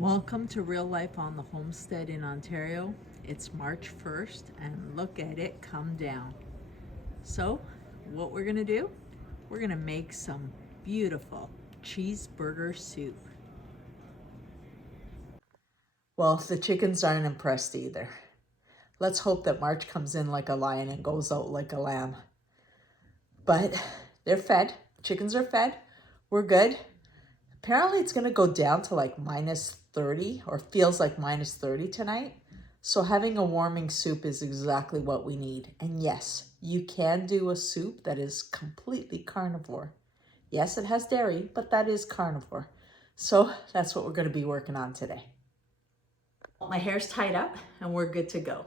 Welcome to Real Life on the Homestead in Ontario. It's March 1st and look at it come down. So what we're gonna do, we're gonna make some beautiful cheeseburger soup. Well, the chickens aren't impressed either. Let's hope that March comes in like a lion and goes out like a lamb. But they're fed, chickens are fed, we're good. Apparently it's gonna go down to like minus 30 or feels like minus 30 tonight. So having a warming soup is exactly what we need. And yes, you can do a soup that is completely carnivore. Yes, it has dairy, but that is carnivore. So that's what we're gonna be working on today. My hair's tied up and we're good to go.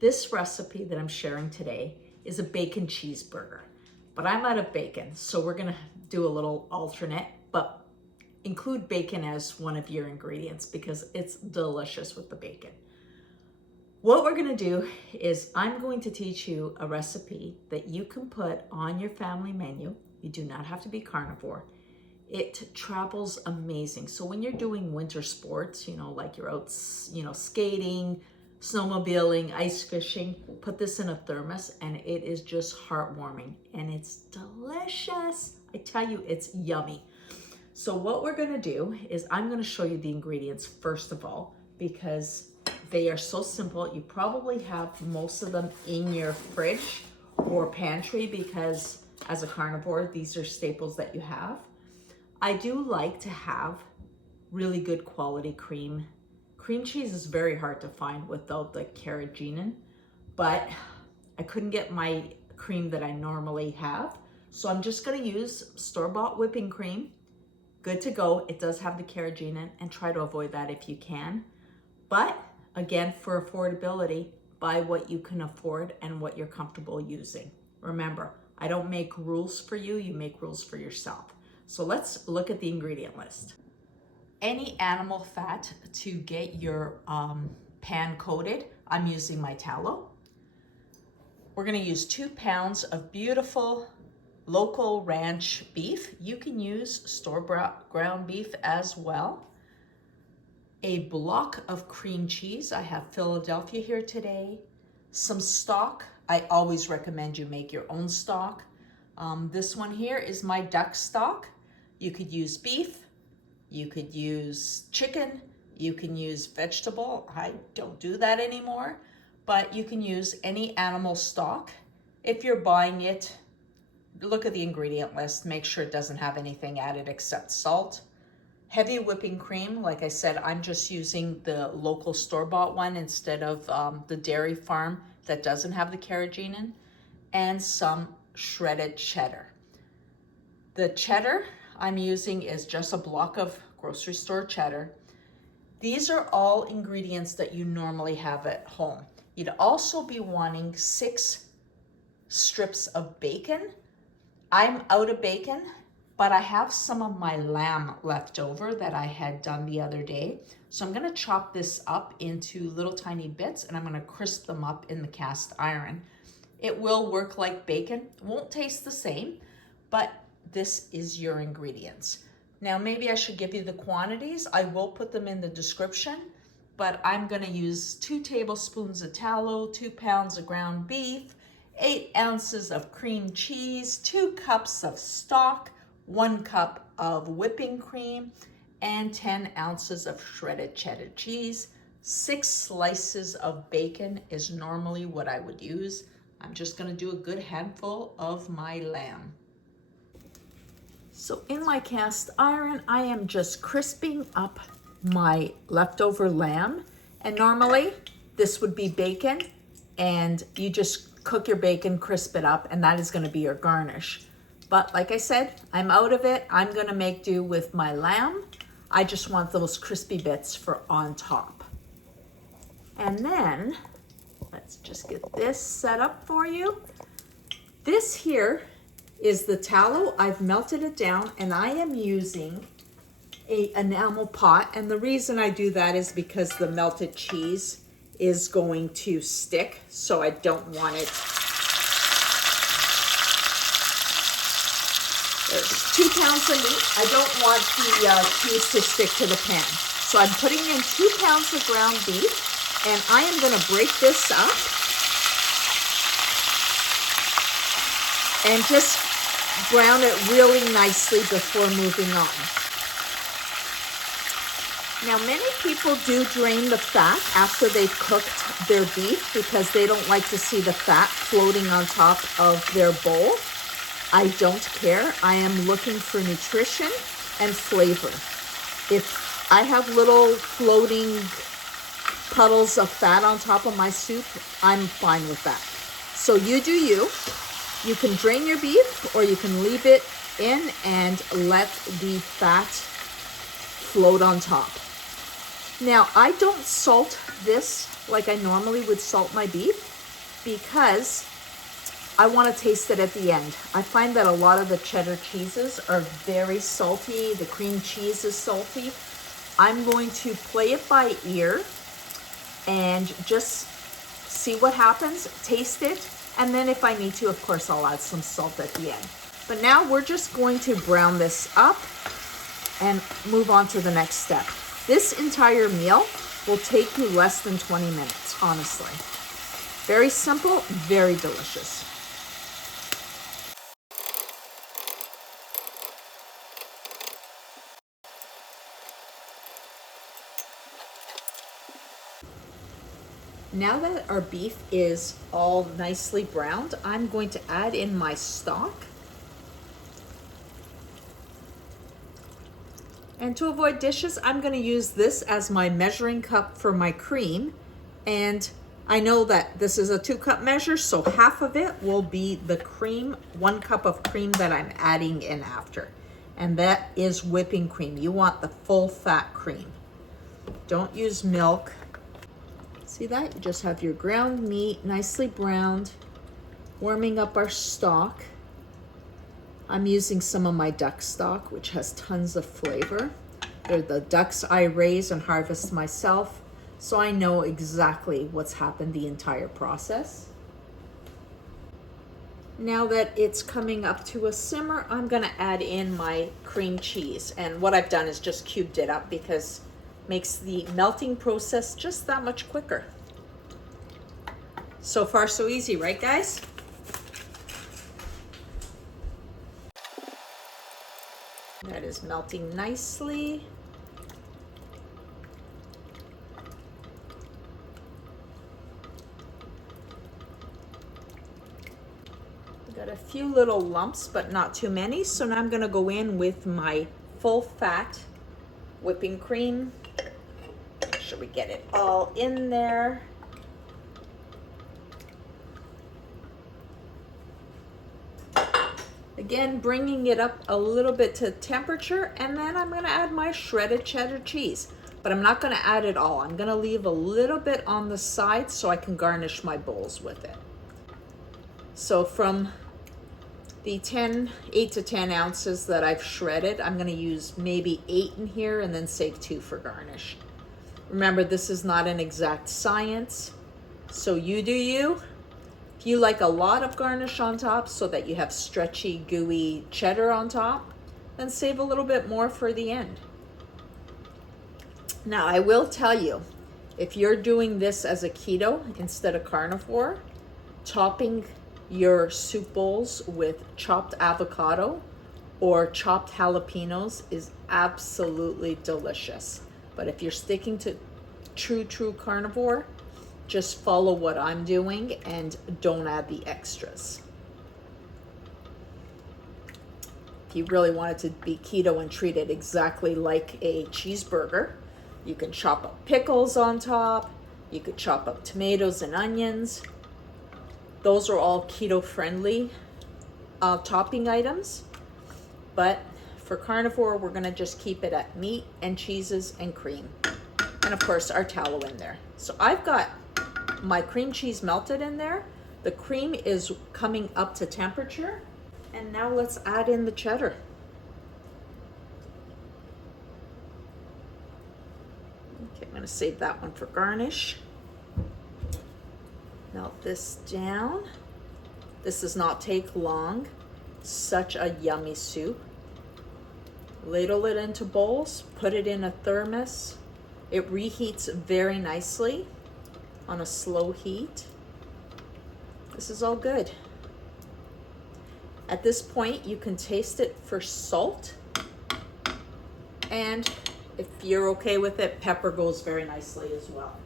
This recipe that I'm sharing today is a bacon cheeseburger, but I'm out of bacon. So we're gonna do a little alternate, but include bacon as one of your ingredients because it's delicious with the bacon. What we're gonna do is I'm going to teach you a recipe that you can put on your family menu. You do not have to be carnivore. It travels amazing. So when you're doing winter sports, like you're out, skating, snowmobiling, ice fishing, put this in a thermos and it is just heartwarming and it's delicious. I tell you, it's yummy. So what we're gonna do is I'm gonna show you the ingredients first of all, because they are so simple. You probably have most of them in your fridge or pantry because as a carnivore, these are staples that you have. I do like to have really good quality cream. Cream cheese is very hard to find without the carrageenan, but I couldn't get my cream that I normally have. So I'm just gonna use store-bought whipping cream. Good to go. It does have the carrageenan and try to avoid that if you can. But again, for affordability, buy what you can afford and what you're comfortable using. Remember, I don't make rules for you, you make rules for yourself. So let's look at the ingredient list. Any animal fat to get your pan coated, I'm using my tallow. We're gonna use 2 pounds of beautiful local ranch beef. You can use store-bought ground beef as well. A block of cream cheese. I have Philadelphia here today. Some stock. I always recommend you make your own stock. This one here is my duck stock. You could use beef, you could use chicken, you can use vegetable. I don't do that anymore, but you can use any animal stock. If you're buying it, look at the ingredient list, make sure it doesn't have anything added except salt. Heavy whipping cream, like I said, I'm just using the local store-bought one instead of the dairy farm that doesn't have the carrageenan, and some shredded cheddar. The cheddar I'm using is just a block of grocery store cheddar. These are all ingredients that you normally have at home. You'd also be wanting 6 strips of bacon. I'm out of bacon, but I have some of my lamb left over that I had done the other day. So I'm gonna chop this up into little tiny bits and I'm gonna crisp them up in the cast iron. It will work like bacon, it won't taste the same, but this is your ingredients. Now maybe I should give you the quantities. I will put them in the description, but I'm gonna use 2 tablespoons of tallow, 2 pounds of ground beef, 8 ounces of cream cheese, 2 cups of stock, 1 cup of whipping cream, and 10 ounces of shredded cheddar cheese. 6 slices of bacon is normally what I would use. I'm just gonna do a good handful of my lamb. So in my cast iron, I am just crisping up my leftover lamb. And normally this would be bacon and you just cook your bacon, crisp it up, and that is gonna be your garnish. But like I said, I'm out of it. I'm gonna make do with my lamb. I just want those crispy bits for on top. And then, let's just get this set up for you. This here is the tallow. I've melted it down and I am using an enamel pot. And the reason I do that is because the melted cheese is going to stick. So I don't want it. There's 2 pounds of meat. I don't want the cheese to stick to the pan. So I'm putting in 2 pounds of ground beef, and I am gonna break this up and just brown it really nicely before moving on. Now, many people do drain the fat after they've cooked their beef because they don't like to see the fat floating on top of their bowl. I don't care. I am looking for nutrition and flavor. If I have little floating puddles of fat on top of my soup, I'm fine with that. So you do you. You can drain your beef or you can leave it in and let the fat float on top. Now, I don't salt this like I normally would salt my beef because I want to taste it at the end. I find that a lot of the cheddar cheeses are very salty. The cream cheese is salty. I'm going to play it by ear and just see what happens, taste it, and then if I need to, of course, I'll add some salt at the end. But now we're just going to brown this up and move on to the next step. This entire meal will take you less than 20 minutes, honestly. Very simple, very delicious. Now that our beef is all nicely browned, I'm going to add in my stock. And to avoid dishes, I'm going to use this as my measuring cup for my cream. And I know that this is a 2-cup measure, so half of it will be the cream, 1 cup of cream that I'm adding in after. And that is whipping cream. You want the full fat cream. Don't use milk. See that? You just have your ground meat, nicely browned, warming up our stock. I'm using some of my duck stock, which has tons of flavor. They're the ducks I raise and harvest myself, so I know exactly what's happened the entire process. Now that it's coming up to a simmer, I'm gonna add in my cream cheese. And what I've done is just cubed it up because it makes the melting process just that much quicker. So far, so easy, right, guys? That is melting nicely. Got a few little lumps, but not too many. So now I'm gonna go in with my full fat whipping cream. Make sure we get it all in there. Again, bringing it up a little bit to temperature, and then I'm gonna add my shredded cheddar cheese, but I'm not gonna add it all. I'm gonna leave a little bit on the side so I can garnish my bowls with it. So from the 8 to 10 ounces that I've shredded, I'm gonna use maybe 8 in here and then save 2 for garnish. Remember, this is not an exact science, so you do you. If you like a lot of garnish on top so that you have stretchy, gooey cheddar on top, then save a little bit more for the end. Now, I will tell you, if you're doing this as a keto instead of carnivore, topping your soup bowls with chopped avocado or chopped jalapeños is absolutely delicious. But if you're sticking to true carnivore, just follow what I'm doing and don't add the extras. If you really wanted to be keto and treat it exactly like a cheeseburger, you can chop up pickles on top. You could chop up tomatoes and onions. Those are all keto friendly topping items. But for carnivore, we're gonna just keep it at meat and cheeses and cream. And of course, our tallow in there. So I've got my cream cheese melted in there. The cream is coming up to temperature. And now let's add in the cheddar. Okay, I'm gonna save that one for garnish. Melt this down. This does not take long. Such a yummy soup. Ladle it into bowls, put it in a thermos, It reheats very nicely on a slow heat. This is all good. At this point, you can taste it for salt. And if you're okay with it, pepper goes very nicely as well.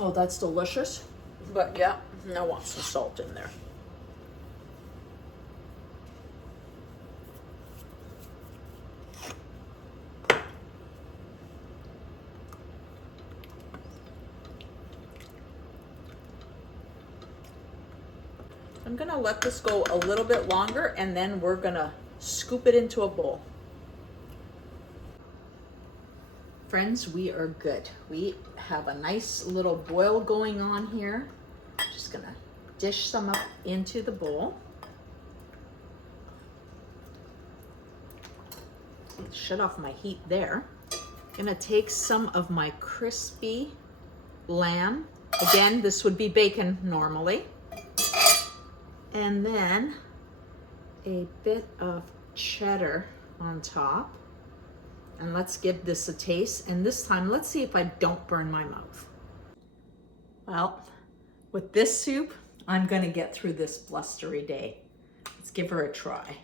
Oh, that's delicious. But yeah, I want some salt in there. I'm gonna let this go a little bit longer and then we're gonna scoop it into a bowl. Friends, we are good. We have a nice little boil going on here. Just gonna dish some up into the bowl. Shut off my heat there. Gonna take some of my crispy lamb. Again, this would be bacon normally. And then a bit of cheddar on top. And let's give this a taste. And this time, let's see if I don't burn my mouth. Well, with this soup, I'm gonna get through this blustery day. Let's give her a try.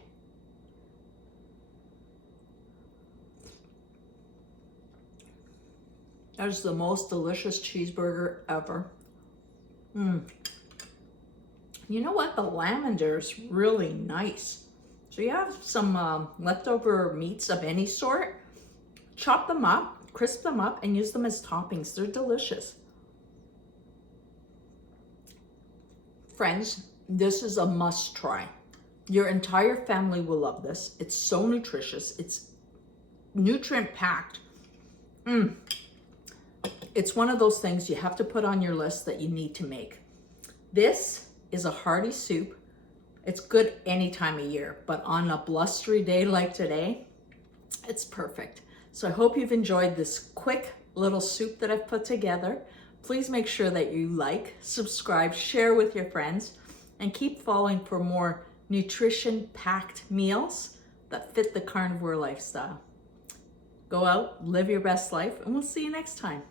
That is the most delicious cheeseburger ever. You know what? The lavender is really nice. So you have some leftover meats of any sort, chop them up, crisp them up, and use them as toppings. They're delicious. Friends, this is a must try. Your entire family will love this. It's so nutritious. It's nutrient packed. It's one of those things you have to put on your list that you need to make. This is a hearty soup. It's good any time of year, but on a blustery day like today, it's perfect. So I hope you've enjoyed this quick little soup that I've put together. Please make sure that you like, subscribe, share with your friends, and keep following for more nutrition-packed meals that fit the carnivore lifestyle. Go out, live your best life, and we'll see you next time.